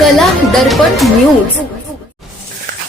कला दर्पण न्यूज.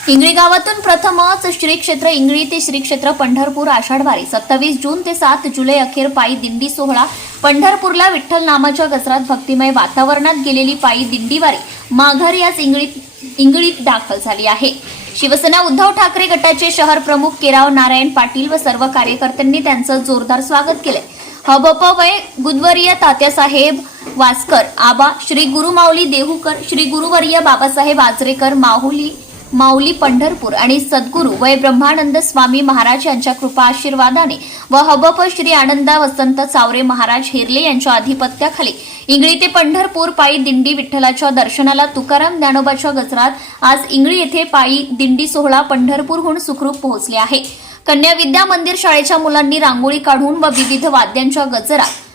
इंगळी गावातून प्रथमच श्री क्षेत्र इंगळी ते श्री क्षेत्र पंढरपूर आषाढवारी. सत्तावीस जून ते सात जुलै अखेर पायी दिंडी सोहळा. पंढरपूरला विठ्ठल नामाच्या गजरात भक्तिमय वातावरणात गेलेली पायी दिंडीवारी. माघारी आज इंगळीत इंगळीत दाखल झाली आहे. शिवसेना उद्धव ठाकरे गटाचे शहर प्रमुख केराव नारायण पाटील व सर्व कार्यकर्त्यांनी त्यांचं जोरदार स्वागत केलं हबप वय गुदवर्य तात्यासाहेब वासकर आबा श्री गुरुमाऊली देहूकर श्री गुरुवर्य बाबासाहेब वाजरेकर माहुली माऊली पंढरपूर आणि सद्गुरू वय ब्रह्मानंद स्वामी महाराज यांच्या कृपा आशीर्वादाने व हबप श्री आनंदा वसंत चावरे महाराज हिरले यांच्या अधिपत्याखाली इंगळी ते पंढरपूर पायी दिंडी विठ्ठलाच्या दर्शनाला तुकाराम ज्ञानोबाच्या गजरात आज इंगळी येथे पायी दिंडी सोहळा पंढरपूरहून सुखरूप पोहोचले आहे. कन्या विद्या मंदिर शाळेच्या मुलांनी रांगोळी काढून व विविध वाद्यांच्या गजरात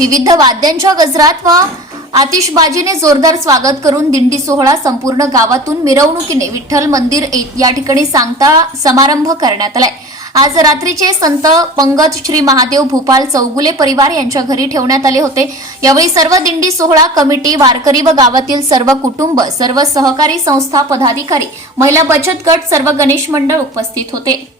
विविध वाद्यांच्या गजरात व आतिषबाजीने जोरदार स्वागत करून दिंडी सोहळा संपूर्ण गावातून मिरवणुकीने विठ्ठल मंदिर येत या ठिकाणी सांगता समारंभ करण्यात आलाय. आज रात्रीचे संत पंगत श्री महादेव भूपाल चौगुले परिवार यांच्या घरी ठेवण्यात आले होते. यावेळी सर्व दिंडी सोहळा कमिटी वारकरी व गावातील सर्व कुटुंब सर्व सहकारी संस्था पदाधिकारी महिला बचत गट सर्व गणेश मंडळ उपस्थित होते.